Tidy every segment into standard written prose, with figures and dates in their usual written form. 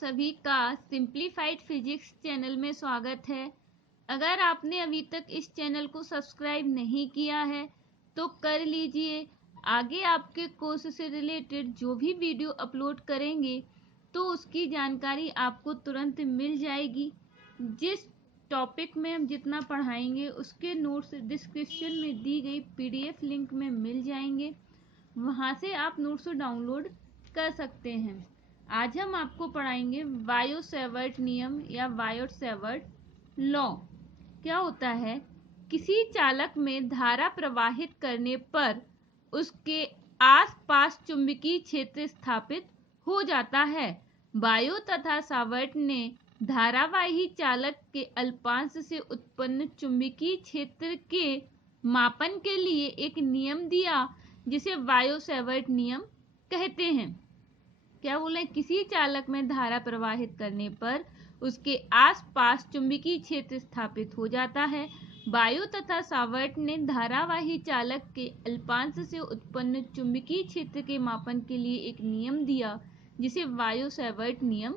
सभी का simplified physics channel में स्वागत है। अगर आपने अभी तक इस चैनल को सब्सक्राइब नहीं किया है तो कर लीजिए। आगे आपके कोर्स से रिलेटेड जो भी वीडियो अपलोड करेंगे तो उसकी जानकारी आपको तुरंत मिल जाएगी। जिस टॉपिक में हम जितना पढ़ाएंगे उसके नोट्स डिस्क्रिप्शन में दी गई पीडीएफ लिंक में मिल जाएंगे, वहां से आप नोट्स डाउनलोड कर सकते हैं। आज हम आपको पढ़ाएंगे वायो-सेवर्ट नियम या वायो-सेवर्ट लॉ। क्या होता है? किसी चालक में धारा प्रवाहित करने पर उसके आसपास चुंबकीय क्षेत्र स्थापित हो जाता है। वायो तथा सावर्ट ने धारावाही चालक के अल्पांश से उत्पन्न चुंबकीय क्षेत्र के मापन के लिए एक नियम दिया जिसे वायो-सेवर्ट नियम कहते हैं। क्या बोले? किसी चालक में धारा प्रवाहित करने पर उसके आसपास चुंबकीय क्षेत्र स्थापित हो जाता है। वायो तथा सावर्ट ने धारावाही चालक के अल्पांश से उत्पन्न चुंबकीय क्षेत्र के मापन के लिए एक नियम दिया जिसे वायो-सेवर्ट नियम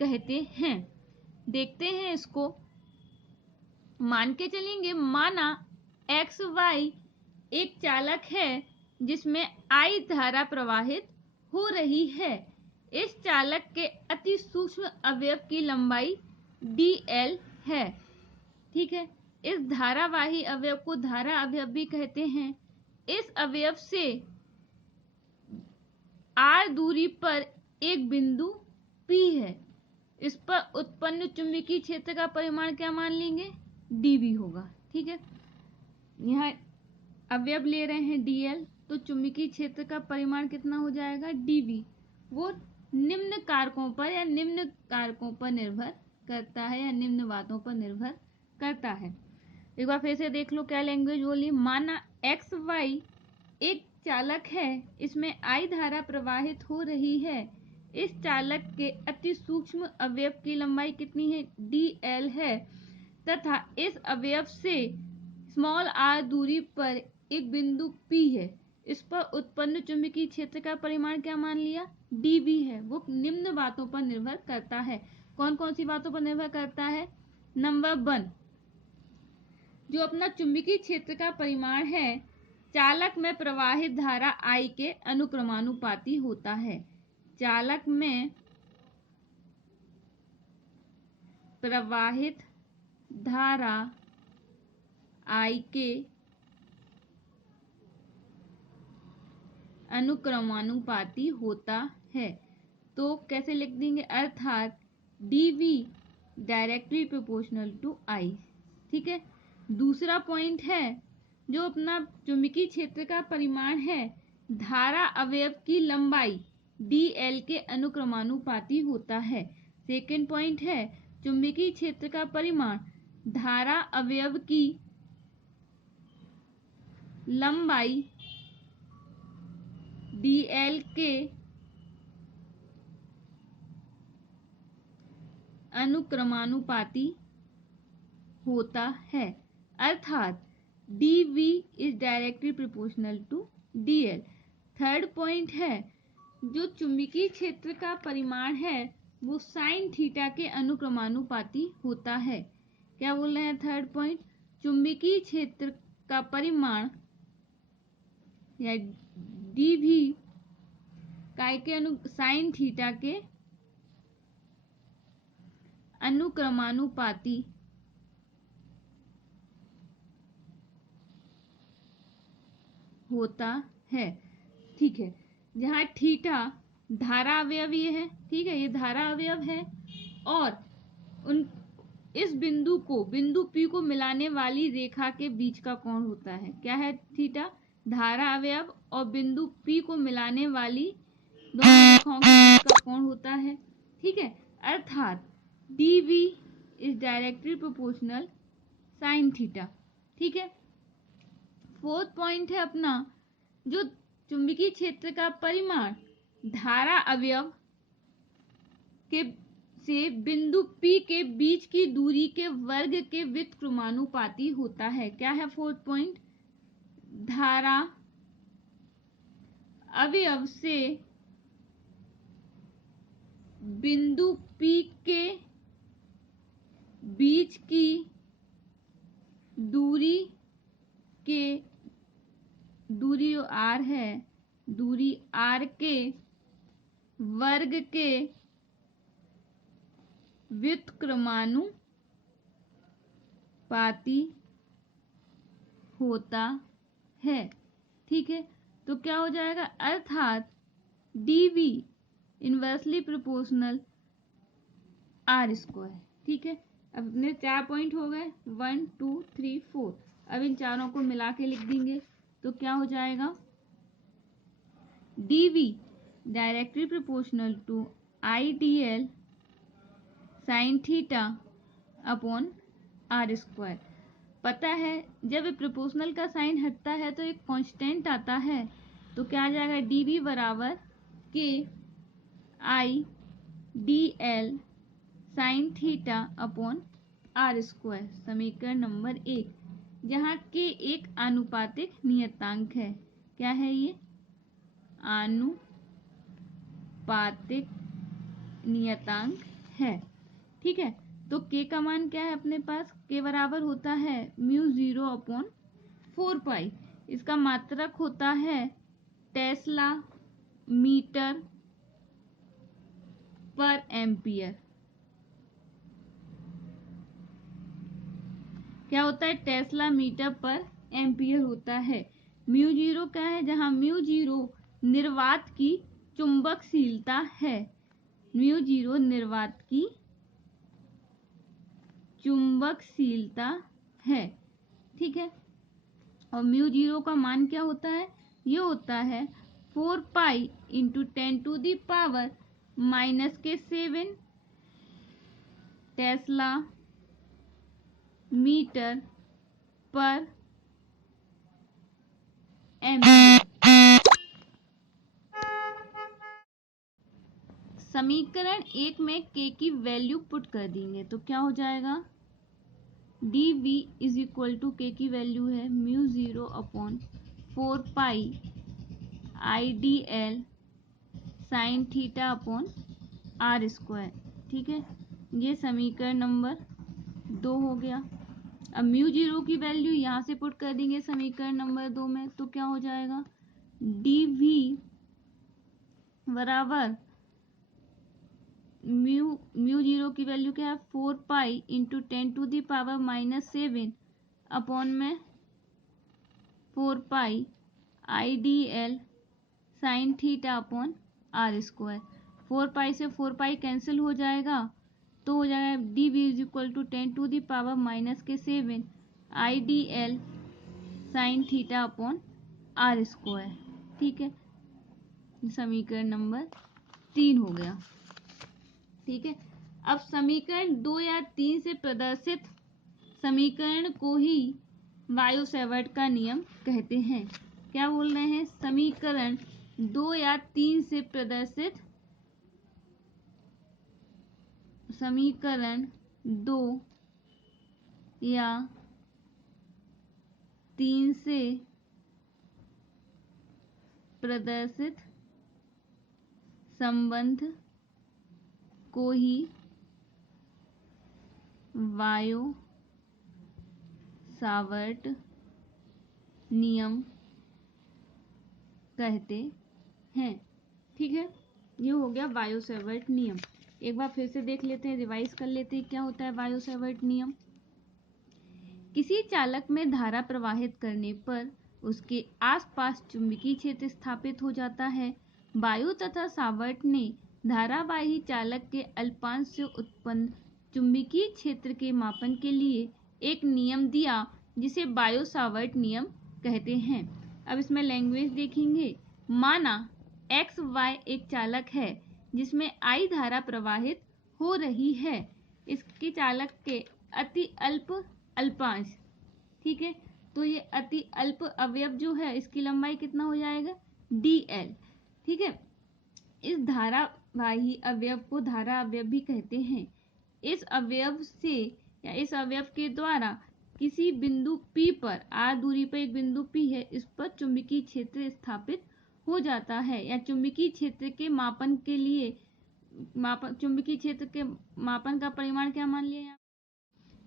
कहते हैं। देखते हैं इसको। मान के चलेंगे, माना एक्स वाई एक चालक है जिसमें आई धारा प्रवाहित हो रही है। इस चालक के अति सूक्ष्म अवयव की लंबाई dl है। ठीक है, इस धारावाही अवयव को धारा अवयव भी कहते हैं। इस अवयव से r दूरी पर एक बिंदु P है। इस पर उत्पन्न चुंबकीय क्षेत्र का परिमाण क्या मान लेंगे? dv होगा। ठीक है, यहाँ अवयव ले रहे हैं dl, तो चुंबकीय क्षेत्र का परिमाण कितना हो जाएगा? dv। वो निम्न कारकों पर या निम्न कारकों पर निर्भर करता है या निम्न बातों पर निर्भर करता है। एक बार फिर से देख लो क्या लैंग्वेज बोली। माना एक्स वाई एक चालक है, इसमें आई धारा प्रवाहित हो रही है। इस चालक के अति सूक्ष्म अवयव की लंबाई कितनी है? dl है तथा इस अवयव से स्मॉल r दूरी पर एक बिंदु P है। इस पर उत्पन्न चुंबकीय क्षेत्र का परिमाण क्या मान लिया? dv है। वो निम्न बातों पर निर्भर करता है। कौन कौन सी बातों पर निर्भर करता है? नंबर 1, जो अपना चुंबकीय क्षेत्र का परिमाण है चालक में प्रवाहित धारा I के अनुक्रमानुपाती होता है। चालक में प्रवाहित धारा I के अनुक्रमानुपाती होता है। तो कैसे लिख देंगे? अर्थात dv directly proportional to I। ठीक है, दूसरा पॉइंट है, जो अपना चुंबकीय क्षेत्र का परिमाण है धारा अवयव की लंबाई dl के अनुक्रमानुपाती होता है। सेकंड पॉइंट है, चुंबकीय क्षेत्र का परिमाण धारा अवयव की लंबाई dl के अनुक्रमानुपाती होता है। अर्थात dv is directly proportional to dl। Third point है, जो चुंबकीय क्षेत्र का परिमाण है वो साइन थीटा के अनुक्रमानुपाती होता है। क्या बोल रहे हैं? थर्ड पॉइंट, चुंबकीय क्षेत्र का परिमाण या dv काय के साइन थीटा के अनुक्रमानुपाती होता है। ठीक है, जहाँ थीटा धारा अवयव ये है। ठीक है, ये धारा अवयव है और इस बिंदु P को मिलाने वाली रेखा के बीच का कोण होता है। क्या है? थीटा। धारा अवयव और बिंदु P को मिलाने वाली दोनों रेखाओं के बीच का कोण होता है। ठीक है, अर्थात dv is directly proportional sine theta. ठीक है, फोर्थ पॉइंट है अपना, जो चुंबकीय क्षेत्र का परिमाण धारा अवयव के से बिंदु P के बीच की दूरी के वर्ग के व्युत्क्रमानुपाती होता है। क्या है फोर्थ पॉइंट? धारा अवयव से बिंदु P के बीच की दूरी जो r है, दूरी r के वर्ग के व्युत्क्रमानुपाती होता है। ठीक है, तो क्या हो जाएगा, अर्थात dv inversely proportional r square. ठीक है, अब अपने 4 पॉइंट हो गए, 1 2 3 4। अब इन चारों को मिला के लिख देंगे तो क्या हो जाएगा, dv directly proportional to idl sine theta upon r square. पता है जब प्रोपोर्शनल का साइन हटता है तो एक कांस्टेंट आता है, तो क्या आ जाएगा, dv बराबर k i dl sign theta upon r square. समीकरण नंबर 1, जहाँ k एक आनुपातिक नियतांक है। क्या है ये, आनुपातिक नियतांक है। ठीक है, तो k का मान क्या है अपने पास, k बराबर होता है μ0 अपॉन 4 पाई। इसका मात्रक होता है टेस्ला मीटर पर एम्पियर। क्या होता है, टेस्ला मीटर पर एम्पियर होता है। μ0 क्या है, जहां μ0 निर्वात की चुंबकशीलता है, μ0 निर्वात की चुंबकशीलता है। ठीक है, और μ0 का मान क्या होता है, ये होता है 4 पाई इंटू 10⁻⁻⁷ टेस्ला मीटर पर एम्पियर। समीकरण 1 में k की वैल्यू पुट कर देंगे तो क्या हो जाएगा, dv is equal to k की वैल्यू है μ0 upon 4 pi idl sine theta upon r square. ठीक है, ये समीकरण नंबर 2 हो गया। अब μ0 की वैल्यू यहाँ से पुट कर देंगे समीकरण नंबर 2 में, तो क्या हो जाएगा, dv बराबर μ0 की वैल्यू क्या है, 4 पाई इंटू 10⁻⁻⁷ अपॉन में 4 pi idl sine theta upon r square. 4 pi से 4 पाई कैंसिल हो जाएगा, तो हो जाएगा dv is equal to 10⁻⁻⁷ idl sine theta upon r square. ठीक है, समीकरण नंबर 3 हो गया। ठीक है, अब समीकरण 2 या 3 से प्रदर्शित समीकरण को ही वायो सेवर्ट का नियम कहते हैं। क्या बोल रहे हैं, समीकरण 2 या 3 से प्रदर्शित समीकरण 2 या 3 से प्रदर्शित संबंध को ही वायो सावर्ट नियम कहते हैं। ठीक है, ये हो गया वायो सावर्ट नियम। एक बार फिर से देख लेते हैं, रिवाइज कर लेते हैं क्या होता है वायो सावर्ट नियम। किसी चालक में धारा प्रवाहित करने पर उसके आसपास चुंबकीय क्षेत्र स्थापित हो जाता है। वायु तथा सावर्ट ने धारावाही चालक के अल्पांश से उत्पन्न चुंबकीय क्षेत्र के मापन के लिए एक नियम दिया, जिसे वायो सावर्ट नियम कहते हैं। अब इसमें लैंग्वेज देखेंगे। माना एक्स वाई एक चालक है जिसमें I धारा प्रवाहित हो रही है। इसके चालक के अति अल्प अल्पांश, ठीक है, तो ये अति अल्प अवयव जो है इसकी लंबाई कितना हो जाएगा, dl। ठीक है, इस धारावाही अवयव को धारा अवयव भी कहते हैं। इस अवयव से या इस अवयव के द्वारा किसी बिंदु P पर, r दूरी पर एक बिंदु P है, इस पर चुंबकीय क्षेत्र स्थापित हो जाता है, या चुंबकीय क्षेत्र के मापन के लिए मापन, चुंबकीय क्षेत्र के मापन का परिमाण क्या मान लिया यहाँ,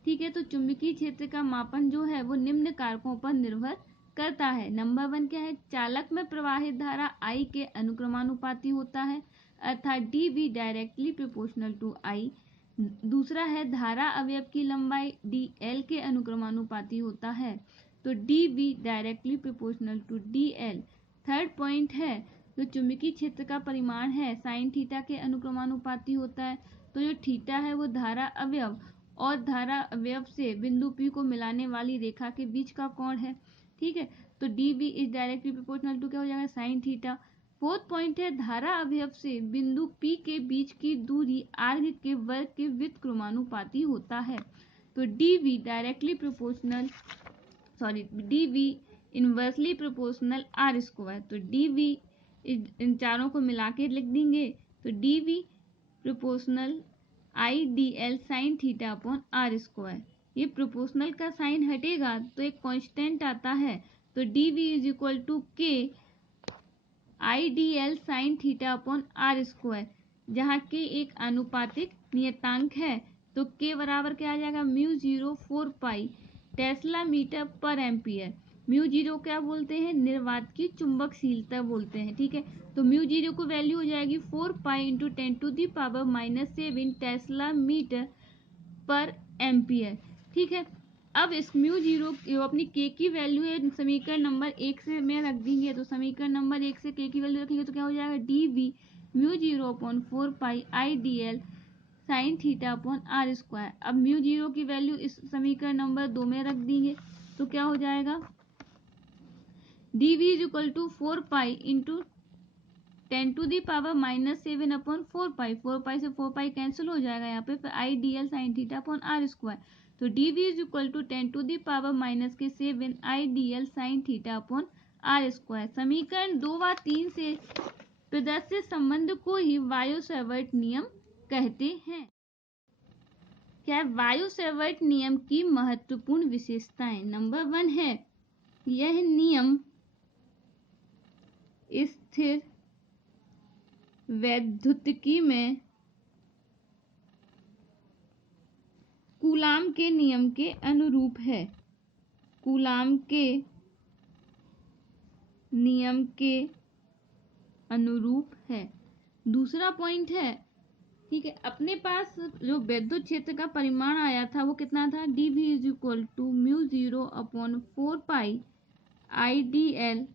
ठीक है। तो चुंबकीय क्षेत्र का मापन जो है वो निम्न कारकों पर निर्भर करता है। नंबर 1 क्या है, चालक में प्रवाहित धारा I के अनुक्रमानुपाती होता है, अर्थात dV directly proportional to I। दूसरा है, धारा अवयव की लंबाई dl के अनुक्रमानुपाती होता है, तो dV directly proportional to dl। Third point है, जो चुंबकीय क्षेत्र का परिमाण है साइन थीटा के अनुक्रमानुपाती होता है, तो जो थीटा है वो धारा अवयव और धारा अवयव से बिंदु P को मिलाने वाली रेखा के बीच का कोण है, ठीक है। तो dV is directly proportional to क्या हो जाएगा, साइन थीटा। फोर्थ पॉइंट है, धारा अवयव से बिंदु P के बीच की दूरी आर्क के वर्ग के व्युत्क्रमानुपाती होता है, तो dV directly proportional dV inversely proportional R square. तो dV इन चारों को मिला के लिख देंगे, तो dV proportional IDL sine theta upon R square. ये प्रोपोर्शनल का साइन हटेगा तो एक कांस्टेंट आता है, तो dV is equal to K IDL sine theta upon R square, जहाँ K एक आनुपातिक नियतांक है, तो K बराबर क्या आ जाएगा, μ0 4 टेस्ला मीटर पर एम्पियर। μ0 क्या बोलते हैं, निर्वात की चुंबकशीलता बोलते हैं, ठीक है। तो μ0 को वैल्यू हो जाएगी 4 पाई इंटू 10⁻⁻7 टेस्ला मीटर पर एम्पियर, ठीक है। अब इस μ0 अपनी K की वैल्यू है समीकरण नंबर 1 से में रख देंगे, तो समीकरण नंबर 1 से K की वैल्यू रखेंगे तो क्या हो जाएगा, dV μ0/4 IDL sine theta upon R square. अब μ0 की वैल्यू इस समीकरण नंबर 2 में रख देंगे तो क्या हो जाएगा, dV is equal to 4 pi into 10⁻⁻7 upon 4 pi से 4 पाई कैंसिल हो जाएगा यहाँ पे, फिर IDL sine theta upon R square. तो dV is equal to 10⁻⁻7 IDL sine theta upon R square. समीकरण 2 व 3 से प्रदर्शित संबंध को ही वायो-सैवर्ट नियम कहते हैं। क्या है, वायो-सैवर्ट नियम की महत्वपूर्ण विशेषताएं। नंबर 1 है, यह नियम स्थिर वैद्युतिकी में कूलाम के नियम के अनुरूप है, कूलाम के नियम के अनुरूप है। दूसरा पॉइंट है, ठीक है, अपने पास जो विद्युत क्षेत्र का परिमाण आया था वो कितना था, dV is equal to μ0/4 IDL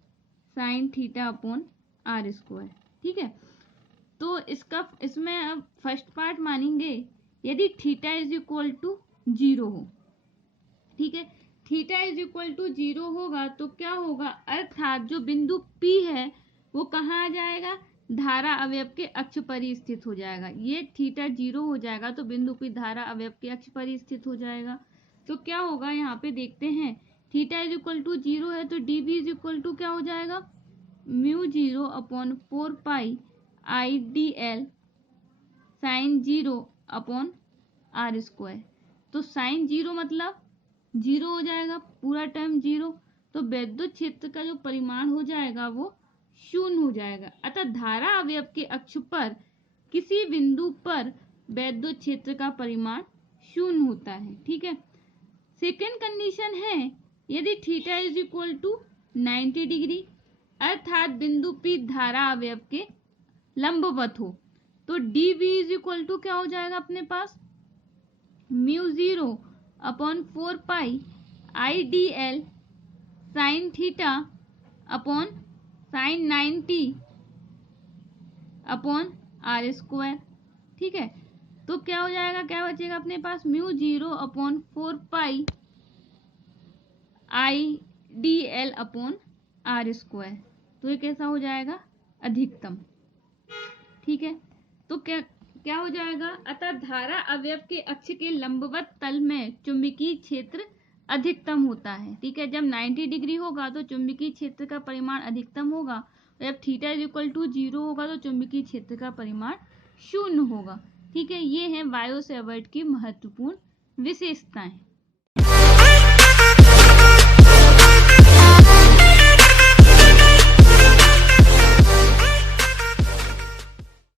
sine theta upon R square, ठीक है। तो इसमें अब फर्स्ट पार्ट मानेंगे, यदि थीटा इज इक्वल टू 0 हो, ठीक है, थीटा इज इक्वल टू 0 होगा तो क्या होगा, अर्थात जो बिंदु P है वो कहाँ आ जाएगा, धारा अवयव के अक्ष पर ही स्थित हो जाएगा। ये थीटा 0 हो जाएगा तो बिंदु P धारा अवयव के अक्ष पर ही स्थित हो जाएगा। तो क्या होगा, यहाँ पे देखते हैं, थीटा इज इक्वल टू 0 है तो dV इज इक्वल टू क्या हो जाएगा, μ0/4 IDL sine 0 upon R square. तो साइन 0 मतलब 0 हो जाएगा, पूरा टर्म 0, तो विद्युत क्षेत्र का जो परिमाण हो जाएगा वो 0 हो जाएगा। अतः धारा अवयव के अक्ष पर किसी बिंदु पर विद्युत क्षेत्र का परिमाण 0 होता है, ठीक है। सेकेंड कंडीशन है, यदि theta is equal to 90 degree अर्थात बिंदु P धारा अवयव के लंबवत हो, तो dV इज इक्वल टू क्या हो जाएगा अपने पास, μ0/4 IDL sine theta upon sine 90 upon R square, ठीक है। तो क्या हो जाएगा, क्या बचेगा अपने पास, μ0/4 IDL अपॉन R स्क्वायर। तो ये कैसा हो जाएगा, अधिकतम, ठीक है। तो क्या हो जाएगा, अतः धारा अवयव के अक्ष के लंबवत तल में चुंबकीय क्षेत्र अधिकतम होता है, ठीक है। जब 90 डिग्री होगा तो चुंबकीय क्षेत्र का परिमाण अधिकतम होगा, जब थीटा इज इक्वल टू 0 होगा तो चुंबकीय क्षेत्र का परिमाण 0 होगा, ठीक है। ये है वायो-सैवर्ट की महत्वपूर्ण विशेषताएं।